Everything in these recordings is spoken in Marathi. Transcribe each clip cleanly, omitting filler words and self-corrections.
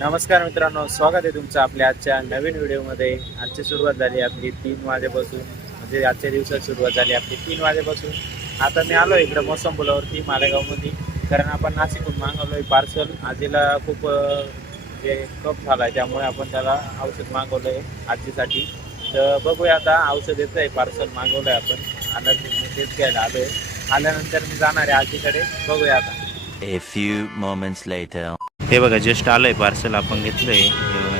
नमस्कार मित्रांनो, स्वागत आहे तुमचं आपल्या आजच्या नवीन व्हिडिओमध्ये. आजची सुरुवात झाली आपली 3 वाजेपासून, म्हणजे आजच्या दिवसात सुरुवात झाली आपली 3 वाजेपासून. आता मी आलो इकडं मोसम पुलावरती मालेगावमध्ये, कारण आपण नाशिकहून मागवलो आहे पार्सल. आजीला खूप म्हणजे कफ झाला आहे, त्यामुळे आपण त्याला औषध मागवलं आहे आजीसाठी. तर बघूया आता, औषध येतं आहे, पार्सल मागवलं आहे आपण. आलं तेच घ्यायला आलो आहे. आल्यानंतर मी जाणार आहे आजीकडे, बघूया आता. A few moments later. हे बघा जस्ट आलंय पार्सल, आपण घेतलंय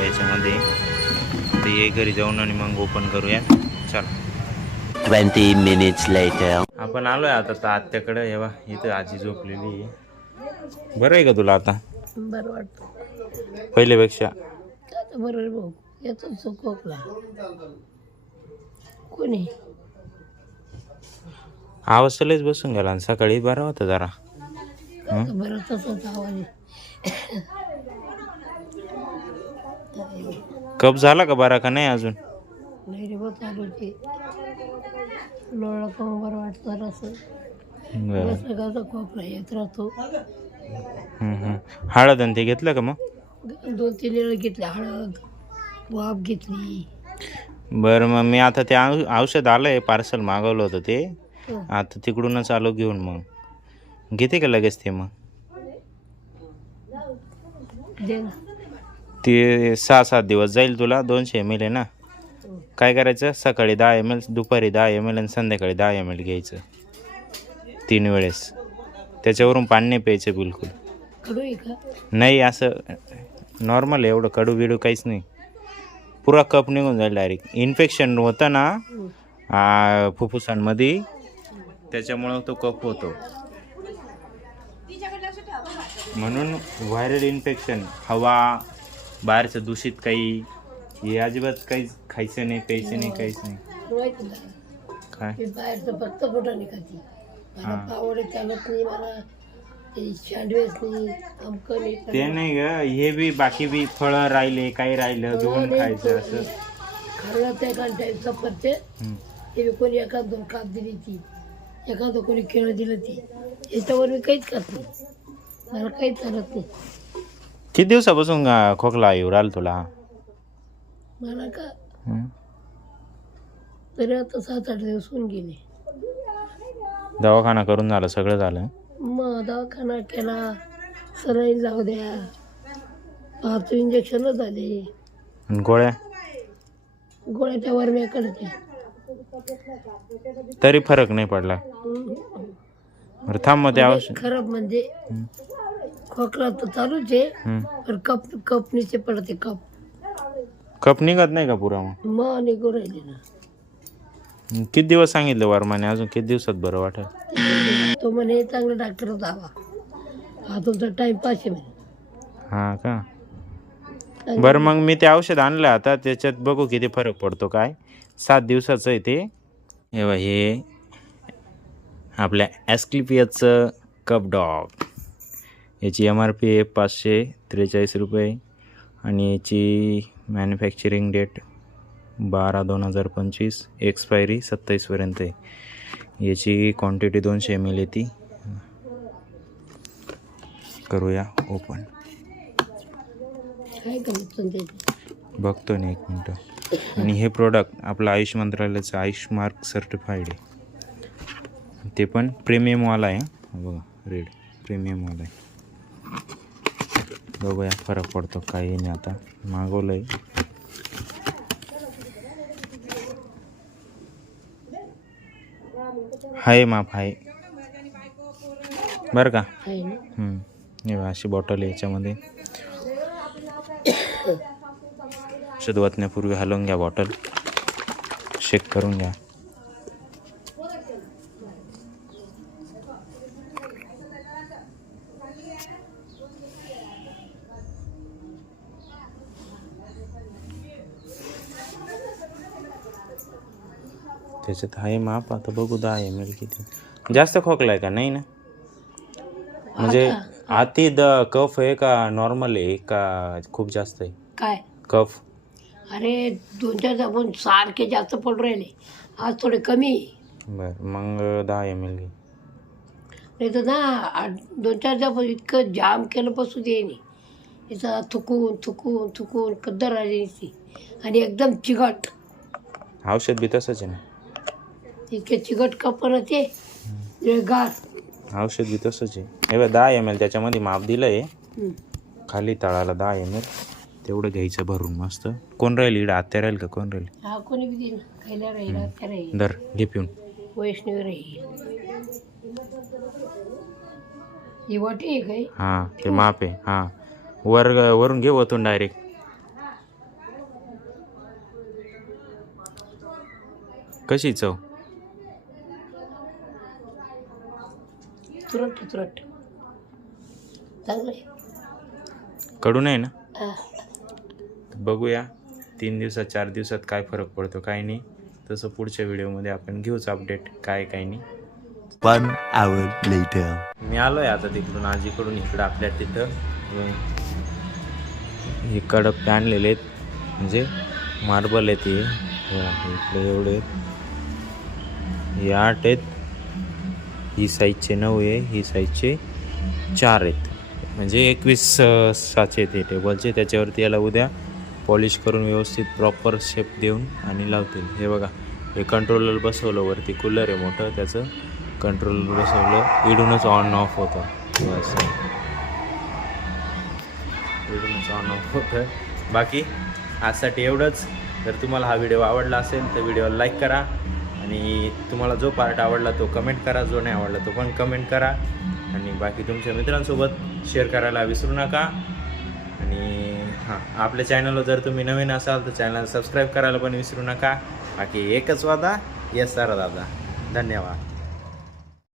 याच्यामध्ये. ते ये घरी जाऊन आणि मग ओपन करूया. चल. 20 minutes later. आपण आलोय आता तर आत्याकडे. हे बघ इथं आजी झोपलेली आहे. बरं आहे का तुला आता? बरं वाटतं पहिल्यापेक्षा? आता बरोबर भाऊ येतो खोकला. कोणी आवाज लयच बसून गेला आणि सकाळी बरा होता जरा. बरं तसंच आवाज कप झाला का बरा का नाही अजून? नाही रे बघ चालू ते लोळा कम बरं वाटतं असं बसलं का खोकला येत राहतो. हळद आणि ते घेतलं का मग? 2-3 वेळा घेतले हळद, वाफ घेतली. बरं मग मी आता ते औषध आलंय, पार्सल मागवलं होतं ते. आता तिकडूनच आलो घेऊन. मग घेते का लगेच ते? मग दे ना. ते 6-7 दिवस जाईल तुला. 200 ml आहे ना. काय करायचं, सकाळी 10 ml, दुपारी 10 ml आणि संध्याकाळी 10 ml घ्यायचं 3 वेळेस. त्याच्यावरून पाणी नाही प्यायचं बिलकुल. कडू आहे का? नाही, असं नॉर्मल आहे, एवढं कडू बिडू काहीच नाही. पुरा कप निघून जाईल डायरेक्ट. इन्फेक्शन होतं ना फुफ्फुसांमध्ये, त्याच्यामुळं तो कप होतो. म्हणून व्हायरल इन्फेक्शन, हवा, बाहेरचं दूषित काही, हे अजिबात काहीच खायचं नाही, प्यायचं नाही, काहीच नाही. माहिती ना काय ते बाहेरचं फक्त पोटा नाही खाती. मला पावडे चालत नाही, मला ते सँडविच नाही, आमकं नाही. ते नाही ग, हे बी बाकी बी फळं राहिले, काही राहिलं धुवून खायचं असं. खाल्लं ते एखाद टाईम सफरचे ते कोणी एखाद 2 काप दिली ती, एखादं कोणी केळं दिलं ती, याच्यावर मी काहीच खात नाही. मला काहीच चालत नाही. किती दिवसापासून खोकला येऊ राहिला तुला? मला का तरी आता 7-8 दिवस होऊन गेले. दवाखाना करून झालं, सगळं झालं? मग दवाखाना केला, सलाईन जाऊ द्या, 5 इंजेक्शन झाले, आणि गोळ्या गोळ्याच्या वर मी कडते तरी फरक नाही पडला. बरं थांब मग ते औषध. खराब म्हणजे खोकला तर चालूच आहे, पण कप नीचे पडते. कप निघत नाही का पुरा? मग निघू राहिले ना. किती दिवस सांगितलं वर्माने? अजून किती दिवसात बरं वाटेल? तो म्हणे चांगला डॉक्टर जावा, हा तुमचा टाइमपास आहे म्हणे. हां का? बरं मग मी ते औषध आणलं आता, त्याच्यात बघू किती फरक पडतो. काय 7 दिवसाचं आहे ते. हे आपल्या ॲस्क्लिपियाचं कप डॉग. याची MRP आहे 543 रुपये आणि याची मॅन्युफॅक्चरिंग डेट 12/2025, एक्सपायरी 27पर्यंत आहे. याची क्वांटिटी 200 ml येते. करूया ओपन. काय करतो बघतो ना, 1 मिनटं. आणि हे प्रोडक्ट आपलं आयुष मंत्रालयाचं आयुष मार्क सर्टिफाईड आहे. ते पण प्रीमियमवाला आहे. बघा, रेड प्रीमियमवाला आहे. बघूया फरक पडतो काही नाही. आता मागवलं आहे. आहे माप आहे बरं का? हे अशी बॉटल आहे. याच्यामध्ये औषध वाचण्यापूर्वी हलवून घ्या बॉटल, शेक करून घ्या. त्याच्यात आहे माप. आता बघू 10 ml किती. जास्त खोकलाय का? नाही ना? म्हणजे आती कफ आहे का नॉर्मल आहे का खूप जास्त आहे? काय कफ? अरे 2-4 दिवस सारखे जास्त पडून राहिले, आज थोडे कमी. बरं मग 10 ml घे. नाही तर ना 2-4 दिवस इतकं जाम केलं बसू दे नाही. याचा थुकून थुकून थुकून कद्दर आली ती आणि एकदम चिकट. औषध बी तसंच आहे ना, इतके चिकट कपन ते गार. औषध बी तसंच आहे. हे बघ 10 ml त्याच्यामध्ये माप दिलं आहे, हम्म. खाली तळाला 10 ml तेवढं घ्यायचं भरून मस्त. कोण राहील इकडं, आत्या राहील का कोण राहील? हा कोणी बी देईन खायला राहील त्या राहील दर घे पिऊन. वैष्णवी राहील. ही वाटी आहे काय? हां ते माप आहे. हां वरून घे वतून डायरेक्ट. कशी चव? तुरट तुरट चांगलं आहे. कडू नाही ना? हा. बघूया 3 दिवसात 4 दिवसात काय फरक पडतो काय नाही. तसं पुढच्या व्हिडिओमध्ये आपण घेऊच अपडेट काय काय नाही. 1 hour later. मी आलो आहे आता तिकडून आजीकडून इकडं आपल्या तिथं. हे कडप आणलेले आहेत, म्हणजे मार्बल आहेत हे. इकडे एवढे आहेत, हे 8 आहेत, ही साईजचे 9 आहे, ही साईजचे 4 आहेत, म्हणजे 21 साचे आहेत हे टेबलचे. त्याच्यावरती याला उद्या पॉलिश करून व्यवस्थित प्रॉपर शेप देऊन आणि लावतील. हे बघा हे कंट्रोलर बसवलं वरती, कूलर आहे मोठं, त्याचं कंट्रोलर बसवलं, इडूनच ऑन ऑफ होतं. बस इडूनच ऑन ऑफ होतं. बाकी आजसाठी एवढंच. जर तुम्हाला हा व्हिडिओ आवडला असेल तर व्हिडिओला लाईक करा आणि तुम्हाला जो पार्ट आवडला तो कमेंट करा, जो नाही आवडला तो पण कमेंट करा आणि बाकी तुमच्या मित्रांसोबत शेअर करायला विसरू नका. आणि हां आपल्या चॅनलवर जर तुम्ही नवीन असाल तर चॅनल सबस्क्राईब करायला पण विसरू नका. बाकी एकच वादा, येस सर दादा. धन्यवाद.